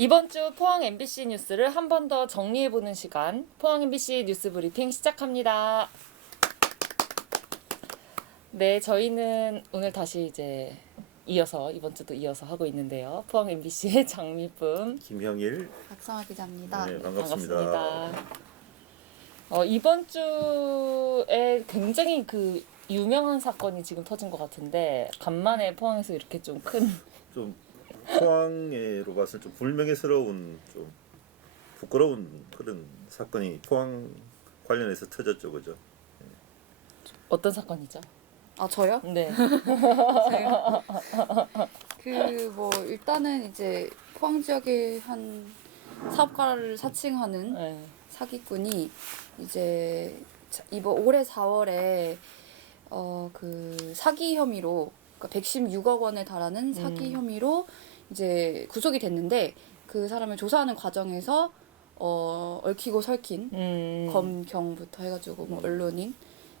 이번 주 포항 MBC 뉴스를 한 번 더 정리해보는 시간, 포항 MBC 뉴스 브리핑 시작합니다. 네, 저희는 오늘 다시 이제 이번 주도 이어서 하고 있는데요. 포항 MBC의 장미쁨, 김형일, 박성아 기자입니다. 네, 반갑습니다. 이번 주에 굉장히 그 유명한 사건이 지금 터진 것 같은데 간만에 포항에서 이렇게 좀 큰 좀 포항으로 봤을 때 좀 불명예스러운, 좀 부끄러운 그런 사건이 포항 관련해서 터졌죠, 그죠? 어떤 사건이죠? 아 저요? 네. 그 뭐 일단은 이제 포항 지역의 한 사업가를 사칭하는 네. 사기꾼이 이제 이번 올해 4월에 그 사기 혐의로 그러니까 116억 원에 달하는 사기 혐의로 이제 구속이 됐는데 그 사람을 조사하는 과정에서 얽히고 설킨 검경부터 해가지고 뭐 언론인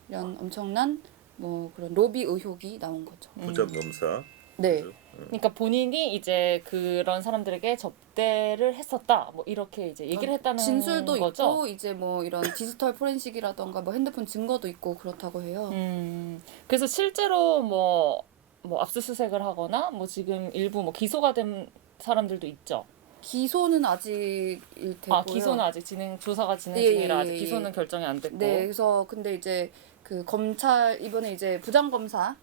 이런 엄청난 뭐 그런 로비 의혹이 나온 거죠. 부장검사. 네. 그죠? 그러니까 본인이 이제 그런 사람들에게 접대를 했었다, 뭐 이렇게 이제 얘기를 했다는 진술도 거죠. 있고 이제 뭐 이런 디지털 포렌식이라던가 뭐 핸드폰 증거도 있고 그렇다고 해요. 그래서 실제로 뭐 압수수색을 하거나 뭐 지금 일부 뭐 기소가 된 사람들도 있죠. 기소는 아직 되고요. 기소는 아직 조사가 진행 예, 중이라 아직 예, 예. 기소는 결정이 안 됐고. 네, 그래서 근데 이제 그 검찰 이번에 이제 부장검사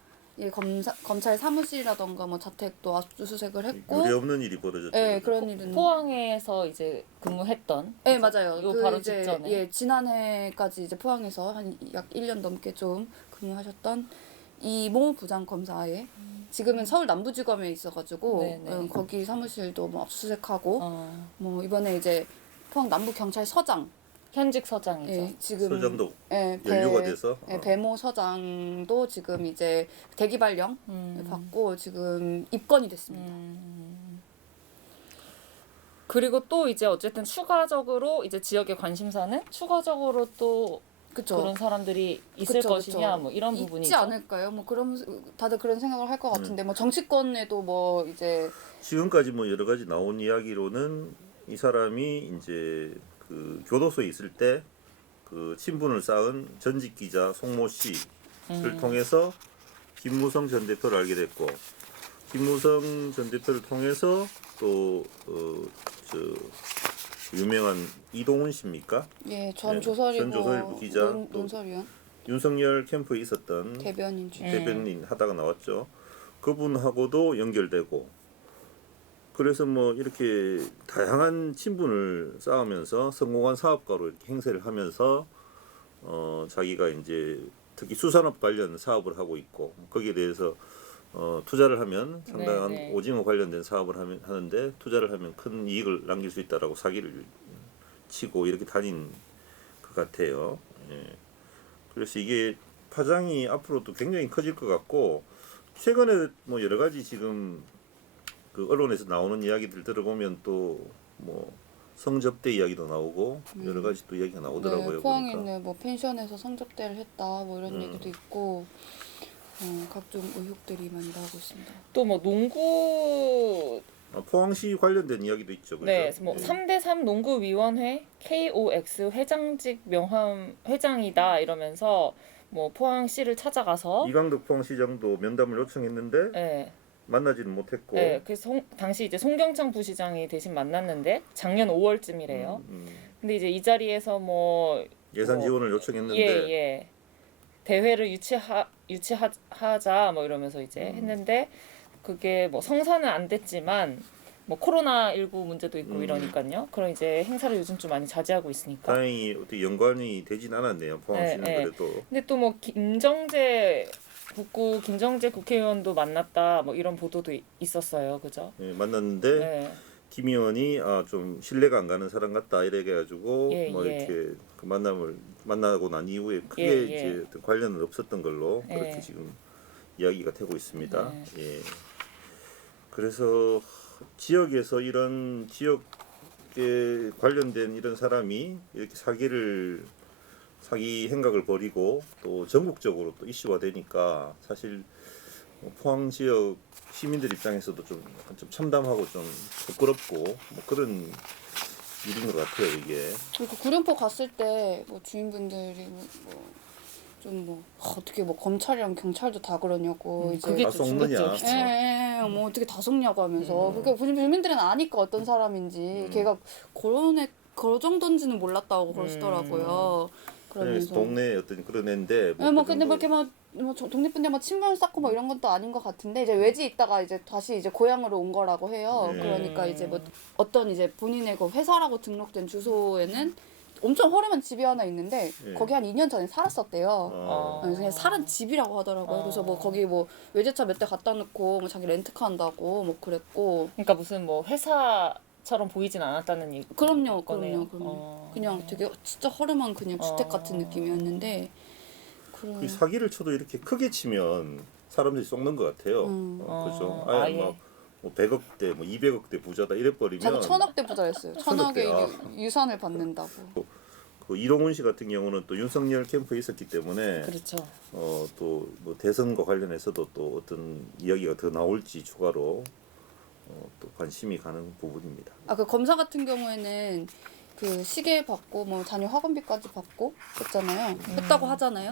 검찰 사무실이라던가 뭐 자택도 압수수색을 했고. 유례 없는 일이 벌어졌죠. 네, 그죠? 그런 일은. 포항에서 이제 근무했던. 네, 그죠? 맞아요. 요 그 바로 이제 직전에. 예, 지난해까지 이제 포항에서 한 약 1년 넘게 좀 근무하셨던 이모 부장검사에 지금은 서울 남부지검에 있어가지고 네네. 거기 사무실도 뭐 압수수색하고 뭐 이번에 이제 포항 남부경찰서장 현직 서장이죠. 예, 지금 서장도 예, 연루가 돼서 예, 배모 서장도 지금 이제 대기발령 받고 지금 입건이 됐습니다. 그리고 또 이제 어쨌든 추가적으로 이제 지역의 관심사는 추가적으로 또 그쵸. 그런 사람들이 있을 그쵸, 것이냐, 그쵸. 뭐 이런 있지 부분이죠. 않을까요? 뭐 그런 다들 그런 생각을 할 것 같은데 뭐 정치권에도 뭐 이제 지금까지 뭐 여러 가지 나온 이야기로는 이 사람이 이제 그 교도소에 있을 때 그 친분을 쌓은 전직 기자 송모 씨를 통해서 김무성 전 대표를 알게 됐고, 김무성 전 대표를 통해서 또 유명한 이동훈 씨입니까? 예, 전 네, 조선일보 전 조선일보 기자, 또 논설위원 윤석열 캠프에 있었던 대변인 중 대변인 하다가 나왔죠. 그분하고도 연결되고, 그래서 뭐 이렇게 다양한 친분을 쌓으면서 성공한 사업가로 이렇게 행세를 하면서 자기가 이제 특히 수산업 관련 사업을 하고 있고, 거기에 대해서 투자를 하면 상당한 네네. 오징어 관련된 사업을 하는데 투자를 하면 큰 이익을 남길 수 있다라고 사기를 치고 이렇게 다닌 것 같아요. 예. 그래서 이게 파장이 앞으로도 굉장히 커질 것 같고, 최근에 뭐 여러 가지 지금 그 언론에서 나오는 이야기들 들어보면 또 뭐 성접대 이야기도 나오고 여러 가지 또 이야기가 나오더라고요. 네, 포항에 보니까. 있는 뭐 펜션에서 성접대를 했다 뭐 이런 얘기도 있고 각종 의혹들이 많이 나오고 있습니다. 또 뭐 농구 포항시 관련된 이야기도 있죠. 그죠? 네, 뭐 예. 3대3 농구위원회 KOX 회장직 명함 회장이다 이러면서 뭐 포항시를 찾아가서 이강덕 포항시장도 면담을 요청했는데 네, 만나지는 못했고. 네, 그래서 당시 이제 송경창 부시장이 대신 만났는데 작년 5월쯤이래요. 근데 이제 이 자리에서 뭐 예산 뭐, 지원을 요청했는데 예. 대회를 유치하자 뭐 이러면서 이제 했는데 그게 뭐 성사는 안 됐지만 뭐 코로나19 문제도 있고 이러니까요. 그럼 이제 행사를 요즘 좀 많이 자제하고 있으니까. 다행히 어떻게 연관이 되진 않았네요. 포항시는 네, 네. 그래도. 근데 또 뭐 김정재 국회의원도 만났다 뭐 이런 보도도 있었어요. 그죠? 예, 만났는데 네. 김 의원이 좀 신뢰가 안 가는 사람 같다 이렇게 해가지고 예, 뭐 예. 이렇게 그 만남을 만나고 난 이후에 크게 예, 예. 이제 어떤 관련은 없었던 걸로 예. 그렇게 지금 이야기가 되고 있습니다. 네. 예. 그래서 지역에서 이런 지역에 관련된 이런 사람이 이렇게 사기 행각을 벌이고 또 전국적으로 또 이슈화 되니까 사실 포항 지역 시민들 입장에서도 좀 약간 좀 참담하고 좀 부끄럽고 뭐 그런 일인 것 같아요 이게. 그리고 구룡포 갔을 때 뭐 주민분들이 어떻게 뭐 검찰이랑 경찰도 다 그러냐고 이제 그게 다 또 속느냐. 충격적이죠. 뭐 어떻게 다 속냐고 하면서 그게 주민들은 아니까 어떤 사람인지 걔가 그 정도인지는 몰랐다고 그러시더라고요. 그래서 그러면서 동네 어떤 그런 애인데 뭐 그 근데 뭐 정도- 이렇게 뭐 독립분들 뭐 친분 쌓고 뭐 이런 것도 아닌 것 같은데 이제 외지 있다가 이제 다시 이제 고향으로 온 거라고 해요. 네. 그러니까 이제 뭐 어떤 이제 본인의 그 회사라고 등록된 주소에는 엄청 허름한 집이 하나 있는데 네. 거기 한 2년 전에 살았었대요. 어. 그냥 사는 집이라고 하더라고요. 그래서 뭐 거기 뭐 외제차 몇 대 갖다 놓고 뭐 자기 렌트카 한다고 뭐 그랬고. 그러니까 무슨 뭐 회사처럼 보이진 않았다는 얘기. 그럼요. 거네요. 그냥 되게 진짜 허름한 그냥 주택 같은 느낌이었는데. 이 사기를 쳐도 이렇게 크게 치면 사람들이 속는 것 같아요. 그죠? 아예 아예. 막 뭐 100억대, 뭐 200억대 부자다 이래 버리면 자기 1000억대 부자였어요. 1000억의 아. 유산을 받는다고. 그 이동훈 씨 같은 경우는 또 윤석열 캠프에 있었기 때문에 그렇죠. 또 뭐 대선과 관련해서도 또 어떤 이야기가 더 나올지 추가로 또 관심이 가는 부분입니다. 그 검사 같은 경우에는 그 시계 받고 뭐 자녀 학원비까지 받고 했잖아요. 했다고 하잖아요.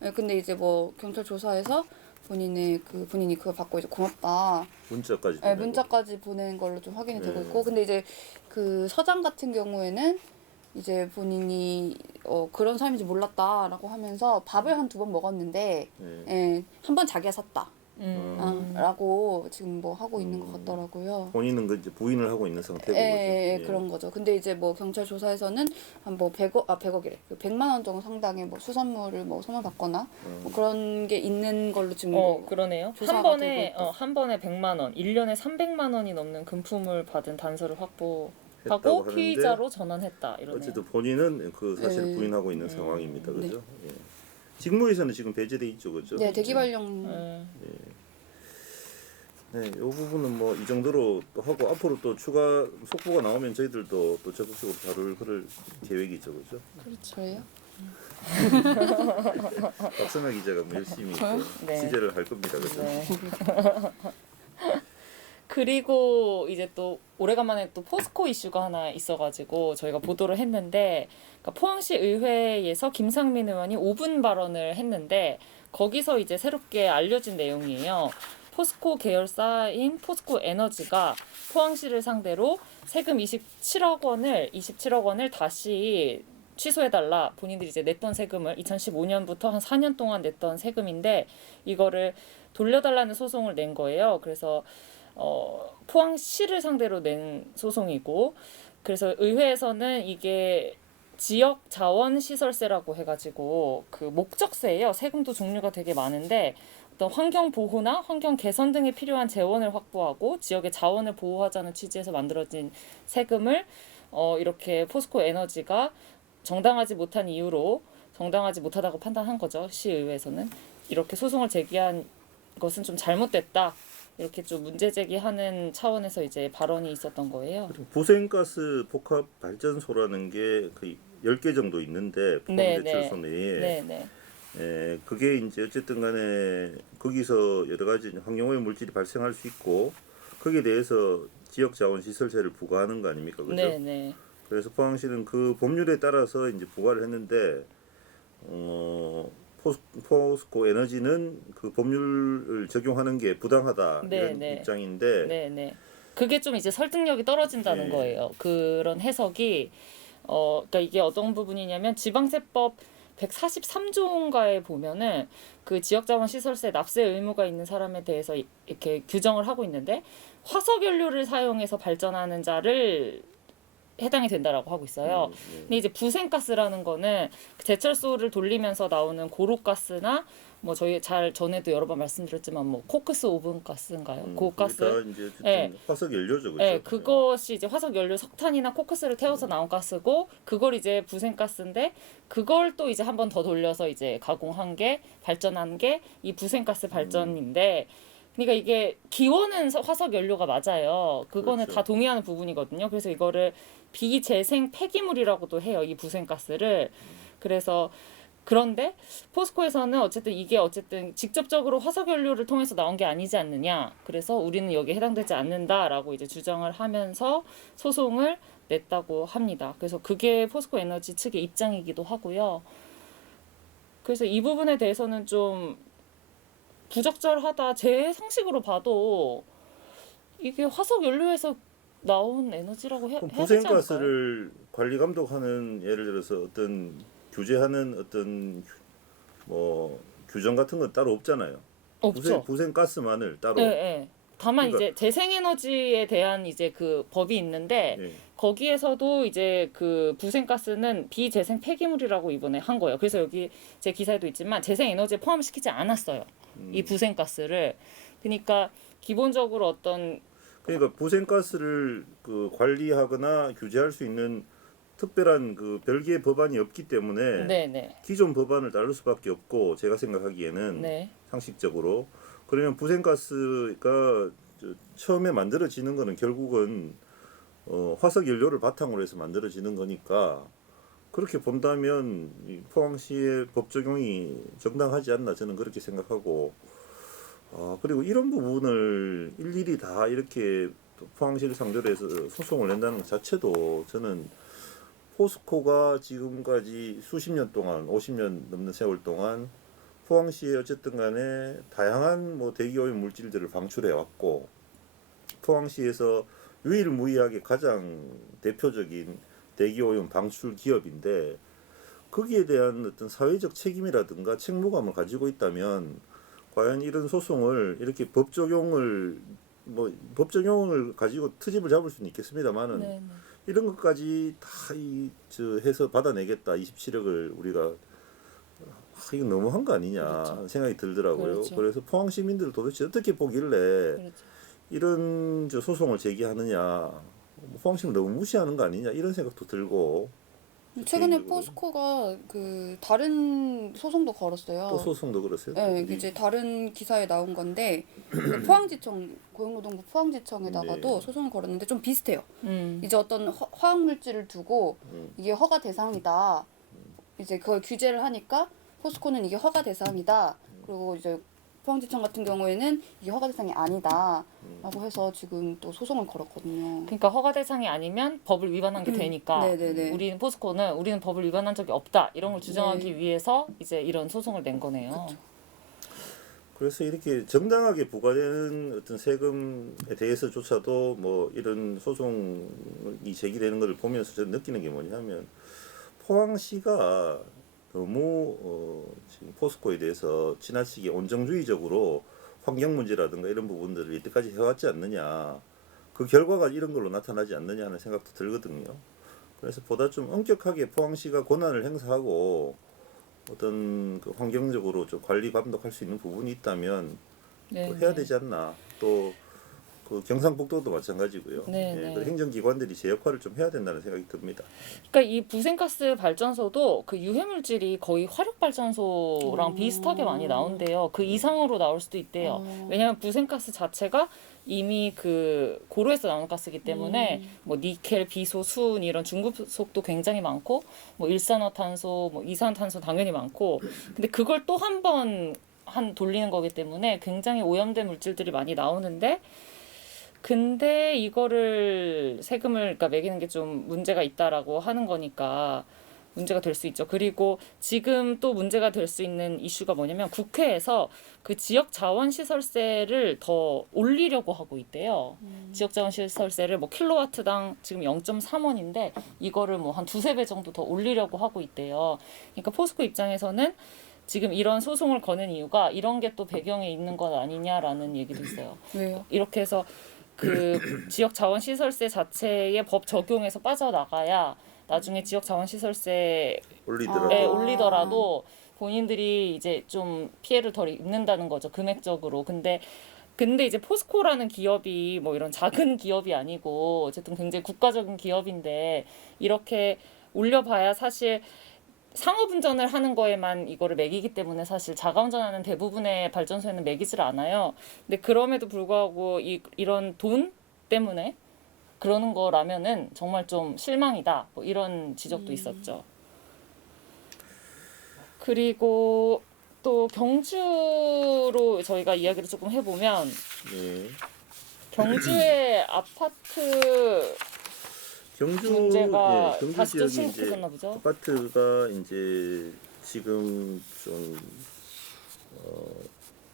네, 근데 이제 뭐 경찰 조사에서 본인이 그거 받고 이제 고맙다. 문자까지 네, 보내고. 문자까지 보낸 걸로 좀 확인이 되고 네. 있고, 근데 이제 그 서장 같은 경우에는 이제 본인이 그런 사람인지 몰랐다라고 하면서 밥을 한 2번 먹었는데, 네. 예, 한 번 자기가 샀다. 라고 지금 뭐 하고 있는 것 같더라고요. 본인은 그 이제 부인을 하고 있는 상태고 예, 그죠? 그런 거죠. 근데 이제 뭐 경찰 조사에서는 한 뭐 100억이래. 100만 원 정도 상당의 뭐 수산물을 뭐 선물받거나 뭐 그런 게 있는 걸로 지금 그러네요. 조사가 한 번에 되고 있다. 한 번에 100만 원, 1년에 300만 원이 넘는 금품을 받은 단서를 했다고 확보하고 하는데 피의자로 전환했다. 이러네요. 어쨌든 본인은 그 사실을 네. 부인하고 있는 상황입니다. 네. 그죠? 예. 직무에서는 지금 배제돼 있죠, 그죠? 네, 대기발령 네, 이 부분은 뭐 이 정도로 또 하고 앞으로 또 추가 속보가 나오면 저희들도 또 적극적으로 다룰 그럴 계획이죠, 그죠? 저예요? 박선아 기자가 뭐 열심히 저요? 또 네. 취재를 할 겁니다, 그죠? 네. 그리고 이제 또 오래간만에 또 포스코 이슈가 하나 있어가지고 저희가 보도를 했는데, 그러니까 포항시 의회에서 김상민 의원이 5분 발언을 했는데 거기서 이제 새롭게 알려진 내용이에요. 포스코 계열사인 포스코 에너지가 포항시를 상대로 세금 27억 원을 다시 취소해달라. 본인들이 이제 냈던 세금을 2015년부터 한 4년 동안 냈던 세금인데 이거를 돌려달라는 소송을 낸 거예요. 그래서 포항시를 상대로 낸 소송이고, 그래서 의회에서는 이게 지역 자원 시설세라고 해가지고 그 목적세예요. 세금도 종류가 되게 많은데 어떤 환경 보호나 환경 개선 등에 필요한 재원을 확보하고 지역의 자원을 보호하자는 취지에서 만들어진 세금을 이렇게 포스코 에너지가 정당하지 못한 이유로 정당하지 못하다고 판단한 거죠. 시의회에서는 이렇게 소송을 제기한 것은 좀 잘못됐다. 이렇게 좀 문제 제기하는 차원에서 이제 발언이 있었던 거예요. 부생가스 복합 발전소라는 게 거의 10개 정도 있는데 포항제철소 내에 그게 이제 어쨌든 간에 거기서 여러 가지 환경오염 물질이 발생할 수 있고 거기에 대해서 지역 자원 시설세를 부과하는 거 아닙니까? 그죠? 네네. 그래서 포항시는 그 법률에 따라서 이제 부과를 했는데 포스코 에너지는 그 법률을 적용하는 게 부당하다 이런 입장인데 네네. 그게 좀 이제 설득력이 떨어진다는 거예요. 그런 해석이 그러니까 이게 어떤 부분이냐면 지방세법 143조인가에 보면은 그 지역자원시설세 납세 의무가 있는 사람에 대해서 이렇게 규정을 하고 있는데 화석연료를 사용해서 발전하는 자를 해당이 된다라고 하고 있어요. 근데 이제 부생가스라는 거는 제철소를 돌리면서 나오는 고로가스나 뭐 저희 전에도 여러 번 말씀드렸지만 뭐 코크스 오븐 가스인가요? 고가스. 이제 어쨌든 화석 연료죠, 그렇죠? 네, 그것이 이제 화석 연료 석탄이나 코크스를 태워서 나온 가스고 그걸 이제 부생가스인데 그걸 또 이제 한 번 더 돌려서 이제 가공한 게 발전한 게 이 부생가스 발전인데 그러니까 이게 기원은 화석 연료가 맞아요. 그거는 그렇죠. 다 동의하는 부분이거든요. 그래서 이거를 비재생 폐기물이라고도 해요. 이 부생가스를. 그래서 그런데 포스코에서는 어쨌든 직접적으로 화석 연료를 통해서 나온 게 아니지 않느냐. 그래서 우리는 여기에 해당되지 않는다라고 이제 주장을 하면서 소송을 냈다고 합니다. 그래서 그게 포스코 에너지 측의 입장이기도 하고요. 그래서 이 부분에 대해서는 좀 부적절하다. 제 상식으로 봐도 이게 화석 연료에서 나온 에너지라고 해야 되지 않을까요? 부생가스를 관리 감독하는 예를 들어서 어떤 규제하는 어떤 뭐 규정 같은 건 따로 없잖아요. 없죠. 부생가스만을 따로. 예, 예. 다만 그러니까- 이제 재생에너지에 대한 이제 그 법이 있는데 예. 거기에서도 이제 그 부생가스는 비재생 폐기물이라고 이번에 한 거예요. 그래서 여기 제 기사에도 있지만 재생에너지에 포함시키지 않았어요. 이 부생가스를. 그러니까 기본적으로 어떤 그러니까 부생가스를 그 관리하거나 규제할 수 있는 특별한 그 별개의 법안이 없기 때문에 네네 기존 법안을 따를 수밖에 없고 제가 생각하기에는 네. 상식적으로 그러면 부생가스가 처음에 만들어지는 거는 결국은 화석 연료를 바탕으로 해서 만들어지는 거니까 그렇게 본다면 이 포항시의 법 적용이 정당하지 않나 저는 그렇게 생각하고 그리고 이런 부분을 일일이 다 이렇게 포항시를 상대로 해서 소송을 낸다는 것 자체도 저는 포스코가 지금까지 수십 년 동안 50년 넘는 세월 동안 포항시에 어쨌든 간에 다양한 뭐 대기오염 물질들을 방출해 왔고 포항시에서 유일무이하게 가장 대표적인 대기오염 방출 기업인데 거기에 대한 어떤 사회적 책임이라든가 책무감을 가지고 있다면 과연 이런 소송을 이렇게 법 적용을 가지고 트집을 잡을 수는 있겠습니다만은 네. 이런 것까지 다 해서 받아내겠다 27억을 우리가 이거 너무한 거 아니냐 그렇죠. 생각이 들더라고요. 그렇죠. 그래서 포항 시민들 도대체 어떻게 보길래 그렇죠. 이런 소송을 제기하느냐, 포항 시민 너무 무시하는 거 아니냐 이런 생각도 들고 최근에 개인적으로. 포스코가 그 다른 소송도 걸었어요. 또 소송도 그러세요? 네, 이제 다른 기사에 나온 건데 그 포항지청 고용노동부 포항지청에다가도 네. 소송을 걸었는데 좀 비슷해요. 음. 이제 어떤 화학 물질을 두고 이게 허가 대상이다. 이제 그걸 규제를 하니까 포스코는 이게 허가 대상이다. 그리고 이제 포항지청 같은 경우에는 이게 허가 대상이 아니다라고 해서 지금 또 소송을 걸었거든요. 그러니까 허가 대상이 아니면 법을 위반한 게 되니까 네네네. 우리는 법을 위반한 적이 없다 이런 걸 주장하기 네. 위해서 이제 이런 소송을 낸 거네요. 그쵸. 그래서 이렇게 정당하게 부과되는 어떤 세금에 대해서조차도 뭐 이런 소송이 제기되는 것을 보면서 저는 느끼는 게 뭐냐면 포항시가 너무 지금 포스코에 대해서 지나치게 온정주의적으로 환경 문제라든가 이런 부분들을 이때까지 해왔지 않느냐. 그 결과가 이런 걸로 나타나지 않느냐 하는 생각도 들거든요. 그래서 보다 좀 엄격하게 포항시가 권한을 행사하고 어떤 그 환경적으로 좀 관리 감독할 수 있는 부분이 있다면 네, 또 해야 네. 되지 않나. 또 그 경상북도도 마찬가지고요. 네, 네. 그 행정기관들이 제 역할을 좀 해야 된다는 생각이 듭니다. 그러니까 이 부생가스 발전소도 그 유해물질이 거의 화력 발전소랑 비슷하게 많이 나온대요. 그 이상으로 나올 수도 있대요. 왜냐하면 부생가스 자체가 이미 그 고로에서 나오는 가스이기 때문에 뭐 니켈, 비소, 수은 이런 중금속도 굉장히 많고 뭐 일산화탄소, 뭐 이산탄소 당연히 많고 근데 그걸 또 한 번 돌리는 거기 때문에 굉장히 오염된 물질들이 많이 나오는데 근데 이거를 세금을 그러니까 매기는 게 좀 문제가 있다라고 하는 거니까 문제가 될 수 있죠. 그리고 지금 또 문제가 될 수 있는 이슈가 뭐냐면 국회에서 그 지역 자원 시설세를 더 올리려고 하고 있대요. 지역 자원 시설세를 뭐 킬로와트당 지금 0.3원인데 이거를 뭐 한 두세 배 정도 더 올리려고 하고 있대요. 그러니까 포스코 입장에서는 지금 이런 소송을 거는 이유가 이런 게 또 배경에 있는 것 아니냐라는 얘기도 있어요. 왜요? 이렇게 해서 그 지역 자원 시설세 자체의 법 적용에서 빠져나가야 나중에 지역 자원 시설세에 올리더라도 올리더라도 본인들이 이제 좀 피해를 덜 입는다는 거죠. 금액적으로. 근데 이제 포스코라는 기업이 뭐 이런 작은 기업이 아니고 어쨌든 굉장히 국가적인 기업인데 이렇게 올려봐야 사실 상업운전을 하는 거에만 이거를 매기기 때문에 사실 자가운전하는 대부분의 발전소에는 매기질 않아요. 근데 그럼에도 불구하고 이런 돈 때문에 그러는 거라면은 정말 좀 실망이다. 뭐 이런 지적도 있었죠. 그리고 또 경주로 저희가 이야기를 조금 해보면 네. 경주의 아파트 경주 문제가 경주 다시 또 지역이 이제 심각해졌나 보죠. 아파트가 이제 지금 좀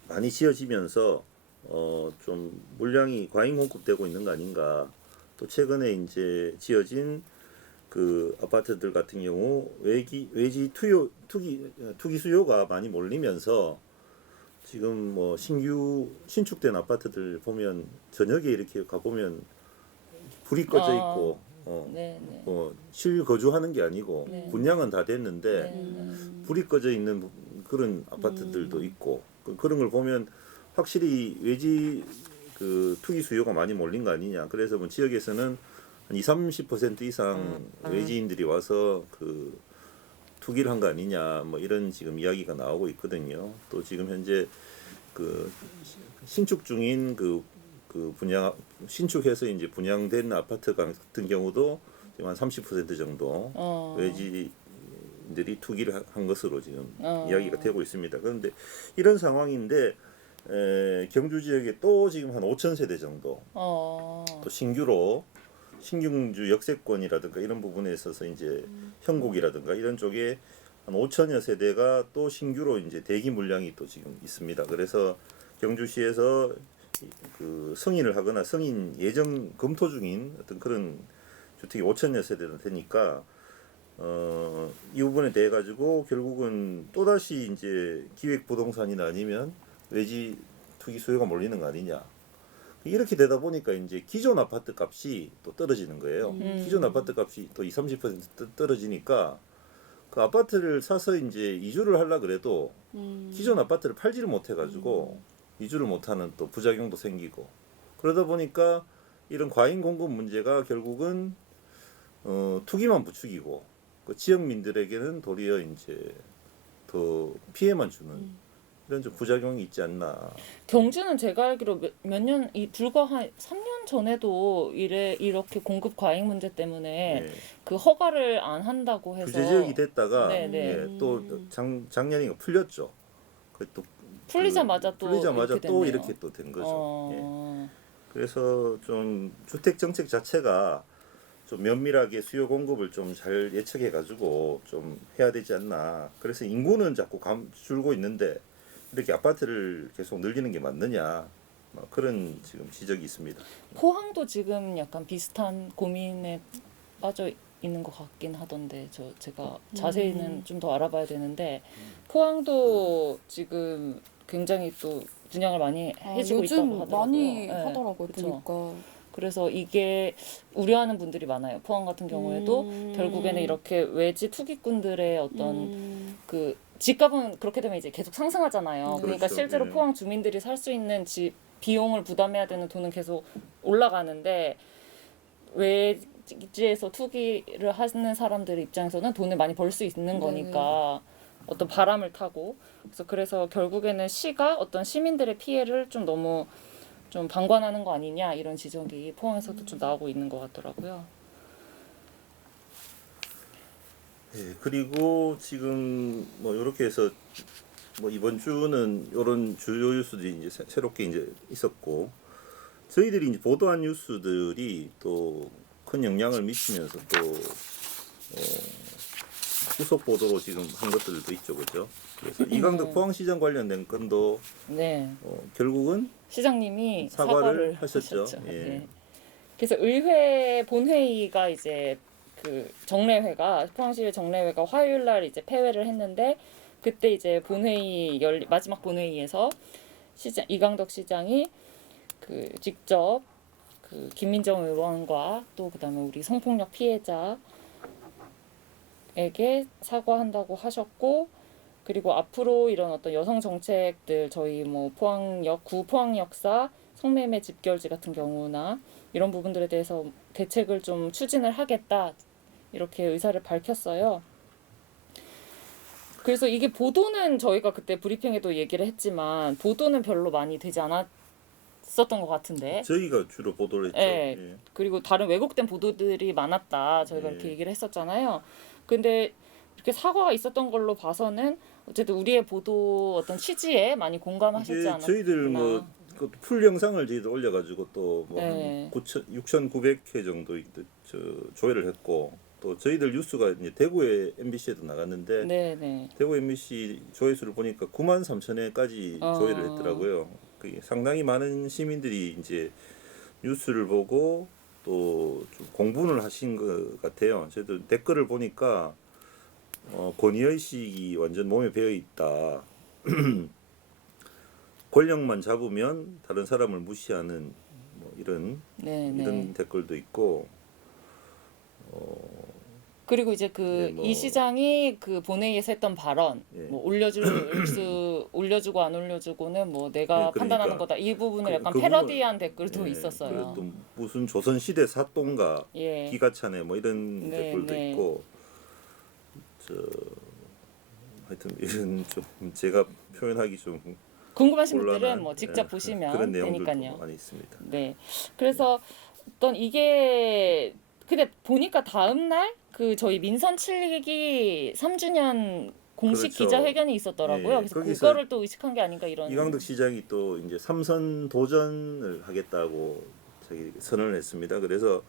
많이 지어지면서 좀 물량이 과잉 공급되고 있는 거 아닌가. 또 최근에 이제 지어진 그 아파트들 같은 경우 외지 투기 수요가 많이 몰리면서 지금 뭐 신축된 아파트들 보면 저녁에 이렇게 가보면 불이 꺼져 있고 네, 네. 실거주하는 게 아니고 네. 분양은 다 됐는데 네. 불이 꺼져 있는 그런 아파트들도 있고 그런 걸 보면 확실히 외지 그 투기 수요가 많이 몰린 거 아니냐. 그래서 뭐 지역에서는 한 20-30% 이상 외지인들이 와서 그 투기를 한 거 아니냐. 뭐 이런 지금 이야기가 나오고 있거든요. 또 지금 현재 그 신축 중인 그 분양 신축해서 이제 분양된 아파트 같은 경우도 지금 한 30% 정도 외지인들이 투기를 한 것으로 지금 이야기가 되고 있습니다. 그런데 이런 상황인데 경주 지역에 또 지금 한 5천 세대 정도 또 신규로 신경주 역세권이라든가 이런 부분에 있어서 이제 형곡이라든가 이런 쪽에 한 5천여 세대가 또 신규로 이제 대기 물량이 또 지금 있습니다. 그래서 경주시에서 그 승인을 하거나 승인 예정 검토 중인 어떤 그런 주택이 5천여 세대나 되니까 이 부분에 대해 가지고 결국은 또 다시 이제 기획 부동산이나 아니면 외지 투기 수요가 몰리는 거 아니냐. 이렇게 되다 보니까 이제 기존 아파트 값이 또 떨어지는 거예요. 기존 아파트 값이 또 20-30% 떨어지니까 그 아파트를 사서 이제 이주를 하려 그래도 기존 아파트를 팔지를 못해 가지고 이주를 못하는 또 부작용도 생기고 그러다 보니까 이런 과잉 공급 문제가 결국은 투기만 부추기고 그 지역민들에게는 도리어 이제 더 피해만 주는 이런 좀 부작용이 있지 않나. 경주는 제가 알기로 몇 년, 불과 한 3년 전에도 이렇게 공급 과잉 문제 때문에 예. 그 허가를 안 한다고 해서 규제 지역이 됐다가 네네. 예, 또 작년인가 풀렸죠. 또 풀리자마자 또 풀리자마자 이렇게 또 됐네요. 이렇게 또 된 거죠. 예. 그래서 좀 주택 정책 자체가 좀 면밀하게 수요 공급을 좀 잘 예측해 가지고 좀 해야 되지 않나. 그래서 인구는 자꾸 줄고 있는데 이렇게 아파트를 계속 늘리는 게 맞느냐. 뭐 그런 지금 지적이 있습니다. 포항도 지금 약간 비슷한 고민에 빠져 있는 것 같긴 하던데 제가 자세히는 좀 더 알아봐야 되는데 포항도 지금 굉장히 또 분양을 많이 해주고 있다고 요즘 하더라고요. 많이 네, 하더라고요. 그쵸. 보니까. 그래서 이게 우려하는 분들이 많아요. 포항 같은 경우에도 결국에는 이렇게 외지 투기꾼들의 어떤 그 집값은 그렇게 되면 이제 계속 상승하잖아요. 그러니까 그렇죠. 실제로 네. 포항 주민들이 살 수 있는 집 비용을 부담해야 되는 돈은 계속 올라가는데 외지에서 투기를 하는 사람들 입장에서는 돈을 많이 벌 수 있는 거니까 어떤 바람을 타고 그래서 결국에는 시가 어떤 시민들의 피해를 좀 너무 좀 방관하는 거 아니냐 이런 지적이 포항에서도 좀 나오고 있는 것 같더라고요. 예, 그리고 지금 뭐 이렇게 해서 뭐 이번 주는 이런 주요 뉴스들이 이제 새롭게 이제 있었고 저희들이 이제 보도한 뉴스들이 또 큰 영향을 미치면서 또 후속 보도로 지금 한 것들도 있죠, 그죠? 그래서 이강덕 포항시장 관련된 건도 네. 결국은 시장님이 사과를 사과를 하셨죠. 예. 네. 그래서 의회 본회의가 이제 그 정례회가 포항시의 정례회가 화요일 날 이제 폐회를 했는데 그때 이제 본회의 마지막 본회의에서 이강덕 시장이 그 직접 그 김민정 의원과 또 그다음에 우리 성폭력 피해자에게 사과한다고 하셨고 그리고 앞으로 이런 어떤 여성 정책들 저희 뭐 구 포항역사 성매매 집결지 같은 경우나 이런 부분들에 대해서 대책을 좀 추진을 하겠다 이렇게 의사를 밝혔어요. 그래서 이게 보도는 저희가 그때 브리핑에도 얘기를 했지만 보도는 별로 많이 되지 않았었던 것 같은데 저희가 주로 보도를 했죠. 네. 예. 그리고 다른 왜곡된 보도들이 많았다 저희가 예. 이렇게 얘기를 했었잖아요. 근데 이렇게 사과가 있었던 걸로 봐서는 어쨌든 우리의 보도 어떤 취지에 많이 공감하셨지 이게 않았나. 저희들 뭐 풀 영상을 저희들 올려가지고 또뭐 네. 6,900회 정도 저 조회를 했고 또 저희들 뉴스가 이제 대구의 MBC에도 나갔는데 네네. 대구 MBC 조회수를 보니까 93,000회까지 조회를 했더라고요. 상당히 많은 시민들이 이제 뉴스를 보고 또 좀 공부를 하신 것 같아요. 저희도 댓글을 보니까 권위의식이 완전 몸에 배어 있다. 권력만 잡으면 다른 사람을 무시하는 뭐 이런 네네. 댓글도 있고 그리고 이제 그 네, 뭐- 이 시장이 그 본회의에서 했던 발언, 예. 뭐 올려주고 안 올려주고는 뭐 내가 네, 그러니까 판단하는 거다. 이 부분을 약간 그 패러디한 댓글도 예, 있었어요. 또 무슨 조선시대 사똥가 예. 기가차네 뭐 이런 네, 댓글도 네. 있고 저 하여튼 이런 좀 제가 표현하기 좀 궁금하신 곤란한, 분들은 뭐 직접 예, 보시면 그런 내용들도 되니까요. 많이 있습니다. 네. 그래서 어떤 이게 근데 보니까 다음 날 그 저희 민선 7기 3주년 공식 그렇죠. 기자회견이 있었더라고요. 예, 그래서 거기서 그거를 또 의식한 게 아닌가 이런. 이광덕 시장이 또 이제 3선 도전을 하겠다고 자기 선언을 했습니다. 그래서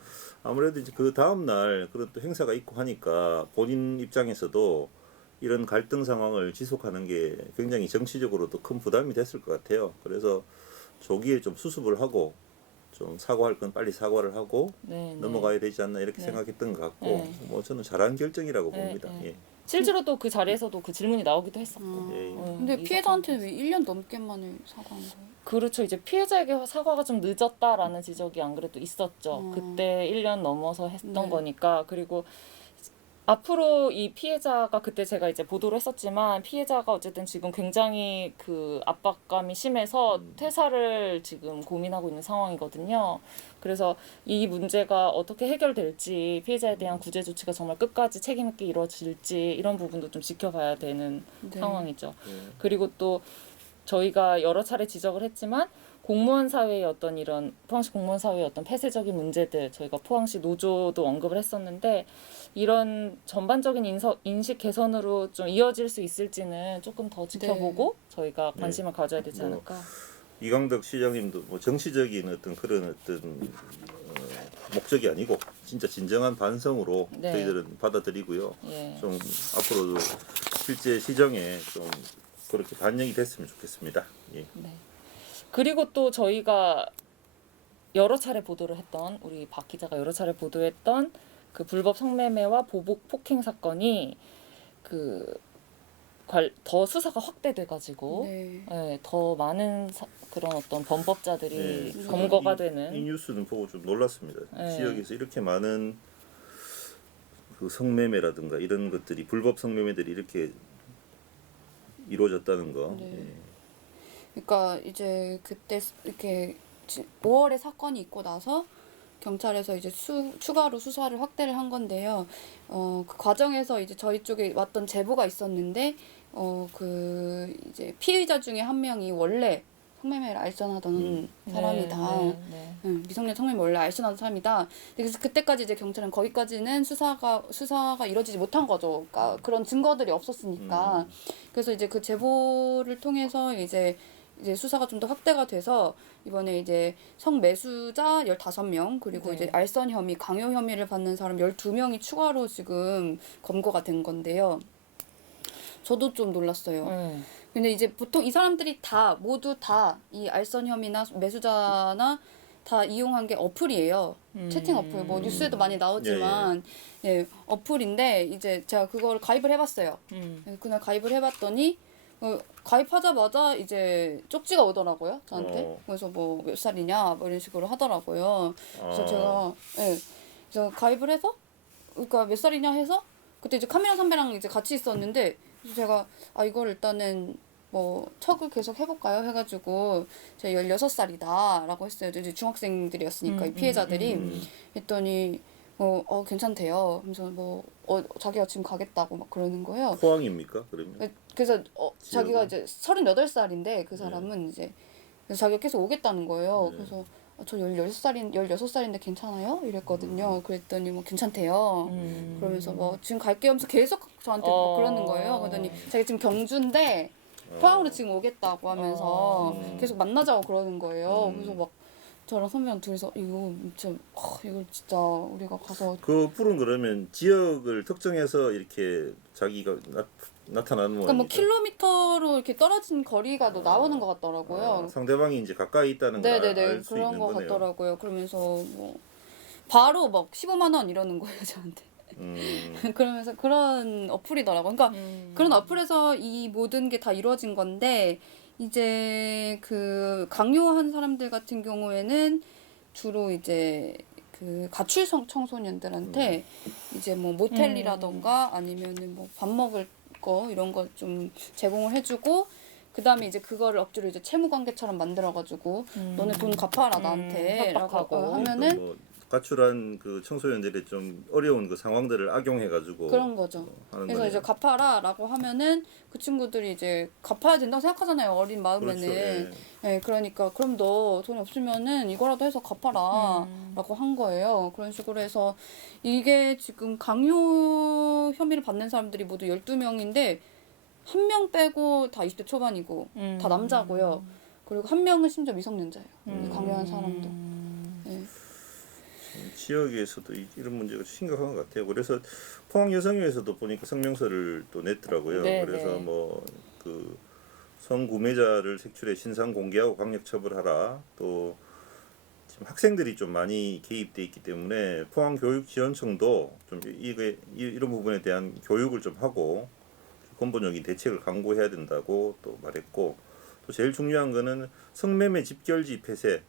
아무래도 이제 그 다음 날 그런 또 행사가 있고 하니까 본인 입장에서도 이런 갈등 상황을 지속하는 게 굉장히 정치적으로도 큰 부담이 됐을 것 같아요. 그래서 조기에 좀 수습을 하고 좀 사과할 건 빨리 사과를 하고 네, 네. 넘어가야 되지 않나 이렇게 네. 생각했던 것 같고 네. 뭐 저는 잘한 결정이라고 네, 봅니다. 네. 예. 실제로 또 그 자리에서도 그 질문이 나오기도 했었고. 예. 근데 이 피해자한테는 왜 1년 넘게 만에 사과한 거예요? 그렇죠. 이제 피해자에게 사과가 좀 늦었다라는 지적이 안 그래도 있었죠. 그때 1년 넘어서 했던 네. 거니까. 그리고 앞으로 이 피해자가 그때 제가 이제 보도를 했었지만 피해자가 어쨌든 지금 굉장히 그 압박감이 심해서 퇴사를 지금 고민하고 있는 상황이거든요. 그래서 이 문제가 어떻게 해결될지 피해자에 대한 구제 조치가 정말 끝까지 책임 있게 이루어질지 이런 부분도 좀 지켜봐야 되는 네. 상황이죠. 예. 그리고 또 저희가 여러 차례 지적을 했지만 공무원 사회의 어떤 이런 포항시 공무원 사회의 어떤 폐쇄적인 문제들 저희가 포항시 노조도 언급을 했었는데 이런 전반적인 인식 개선으로 좀 이어질 수 있을지는 조금 더 지켜보고 저희가 관심을 가져야 되지 뭐, 않을까. 이광덕 시장님도 뭐 정치적인 어떤 그런 어떤 목적이 아니고 진짜 진정한 반성으로 네. 저희들은 받아들이고요. 예. 좀 앞으로도 실제 시정에 좀 그렇게 반영이 됐으면 좋겠습니다. 예. 네. 그리고 또 저희가 여러 차례 보도를 했던 우리 박 기자가 여러 차례 보도했던 그 불법 성매매와 보복 폭행 사건이 더 수사가 확대돼가지고 네. 더 많은 그런 어떤 범법자들이 네, 검거가 이 되는. 뉴스는 보고 좀 놀랐습니다. 네. 지역에서 이렇게 많은 그 성매매라든가 이런 것들이 불법 성매매들이 이렇게 이루어졌다는 거. 네. 예. 그러니까 이제 그때 이렇게 5월에 사건이 있고 나서 경찰에서 이제 추가로 수사를 확대를 한 건데요. 그 과정에서 이제 저희 쪽에 왔던 제보가 있었는데, 그 이제 피의자 중에 한 명이 원래 성매매를 알선하던 사람이다. 네. 미성년 성매매 원래 알선하던 사람이다. 그래서 그때까지 이제 경찰은 거기까지는 수사가 이루어지지 못한 거죠. 그러니까 그런 증거들이 없었으니까. 그래서 이제 그 제보를 통해서 이제 수사가 좀 더 확대가 돼서 이번에 이제 성매수자 15명 그리고 네. 이제 알선 혐의, 강요 혐의를 받는 사람 12명이 추가로 지금 검거가 된 건데요. 저도 좀 놀랐어요. 근데 이제 보통 이 사람들이 모두 다 이 알선 혐의나 매수자나 다 이용한 게 어플이에요. 채팅 어플. 뭐 뉴스에도 많이 나오지만 예, 어플인데 이제 제가 그걸 가입을 해봤어요. 그날 가입을 해봤더니 가입하자마자 이제 쪽지가 오더라고요, 저한테. 그래서 뭐 몇 살이냐, 뭐 이런 식으로 하더라고요. 그래서 제가, 그래서 가입을 해서, 그러니까 몇 살이냐 해서, 그때 이제 카메라 선배랑 이제 같이 있었는데, 그래서 제가, 이걸 일단은 뭐 척을 계속 해볼까요? 해가지고, 제가 16살이다, 라고 했어요. 이제 중학생들이었으니까, 이 피해자들이. 했더니, 괜찮대요. 그래서 자기가 지금 가겠다고 막 그러는 거예요. 포항입니까? 그러면? 그래서 자기가 이제 38살인데 그 사람은 이제 그래서 자기가 계속 오겠다는 거예요. 그래서 저 16살인데 괜찮아요? 이랬거든요. 그랬더니 뭐 괜찮대요. 그러면서 뭐 지금 갈게요 하면서 계속 저한테 뭐 그러는 거예요. 그러더니 자기 지금 경주인데 포항으로 지금 오겠다고 하면서 계속 만나자고 그러는 거예요. 그래서 막 저랑 선배랑 둘이서 이거 진짜 우리가 가서 그 어플은 그러면 지역을 특정해서 이렇게 자기가 나타나는 그러니까 뭐 거니까 킬로미터로 이렇게 떨어진 거리가 또 나오는 것 같더라고요. 상대방이 이제 가까이 있다는 걸 네네네 알 수 그런 있는 거 거네요. 같더라고요. 그러면서 뭐 바로 막 15만 원 이러는 거예요 저한테. 그러면서 그런 어플이더라고요. 그러니까 그런 어플에서 이 모든 게 다 이루어진 건데 이제 그 강요한 사람들 같은 경우에는 주로 이제 그 가출성 청소년들한테 이제 뭐 모텔이라던가 아니면은 뭐 밥 먹을 거 이런 거 좀 제공을 해주고 그 다음에 이제 그거를 억지로 이제 채무 관계처럼 만들어가지고 너네 돈 갚아라 나한테라고 협박하고. 하면은 뭐 가출한 그 청소년들의 좀 어려운 그 상황들을 악용해가지고 그런 거죠. 하는 그래서 거네요. 이제 갚아라라고 하면은 그 친구들이 이제 갚아야 된다고 생각하잖아요. 어린 마음에는. 그렇죠. 예. 네, 그러니까 그럼 너 돈이 없으면은 이거라도 해서 갚아라라고 한 거예요. 그런 식으로 해서 이게 지금 강요 혐의를 받는 사람들이 모두 12명인데 한 명 빼고 다 20대 초반이고 다 남자고요. 그리고 한 명은 심지어 미성년자예요. 이 강요한 사람도. 네. 지역에서도 이런 문제가 심각한 것 같아요. 그래서 포항 여성위에서도 보니까 성명서를 또 냈더라고요. 네, 그래서 네. 뭐 그 성구매자를 색출해 신상 공개하고 강력 처벌하라. 또 지금 학생들이 좀 많이 개입돼 있기 때문에 포항 교육지원청도 좀 이런 부분에 대한 교육을 좀 하고 근본적인 대책을 강구해야 된다고 또 말했고, 또 제일 중요한 거는 성매매 집결지 폐쇄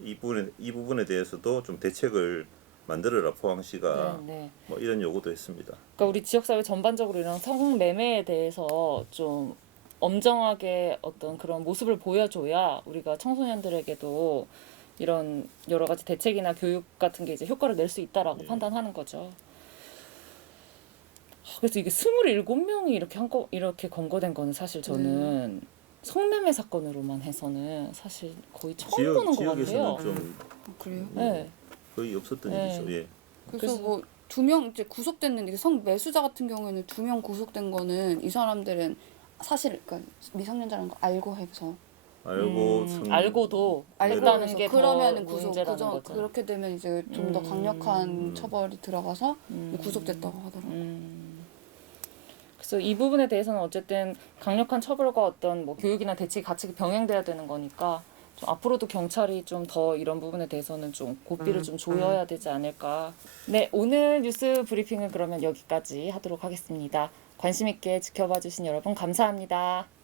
이 부분에 대해서도 좀 대책을 만들어라 포항시가 네. 뭐 이런 요구도 했습니다. 그러니까 우리 지역사회 전반적으로 이런 성매매에 대해서 좀 엄정하게 어떤 그런 모습을 보여줘야 우리가 청소년들에게도 이런 여러 가지 대책이나 교육 같은 게 이제 효과를 낼 수 있다라고 판단하는 거죠. 그래서 이게 27명이 이렇게 검거된 거는 사실 저는 성매매 사건으로만 해서는 사실 거의 처음 보는 것 지역에서는 같아요. 좀 그래요? 네. 거의 없었던 네. 일이죠. 예. 그래서 뭐 2명 이제 구속됐는데 성매수자 같은 경우에는 2명 구속된 거는 이 사람들은 사실 그러니까 미성년자라는 거 알고 해서 알고 알고도 알고 했다는 해서 게 더 그러면은 문제라는 거죠. 그렇게 되면 이제 좀 더 강력한 처벌이 들어가서 구속됐다고 하더라고요. 그래서 이 부분에 대해서는 어쨌든 강력한 처벌과 어떤 뭐 교육이나 대책이 같이 병행돼야 되는 거니까 좀 앞으로도 경찰이 좀 더 이런 부분에 대해서는 좀 고삐를 좀 조여야 되지 않을까. 네, 오늘 뉴스 브리핑은 그러면 여기까지 하도록 하겠습니다. 관심 있게 지켜봐 주신 여러분 감사합니다.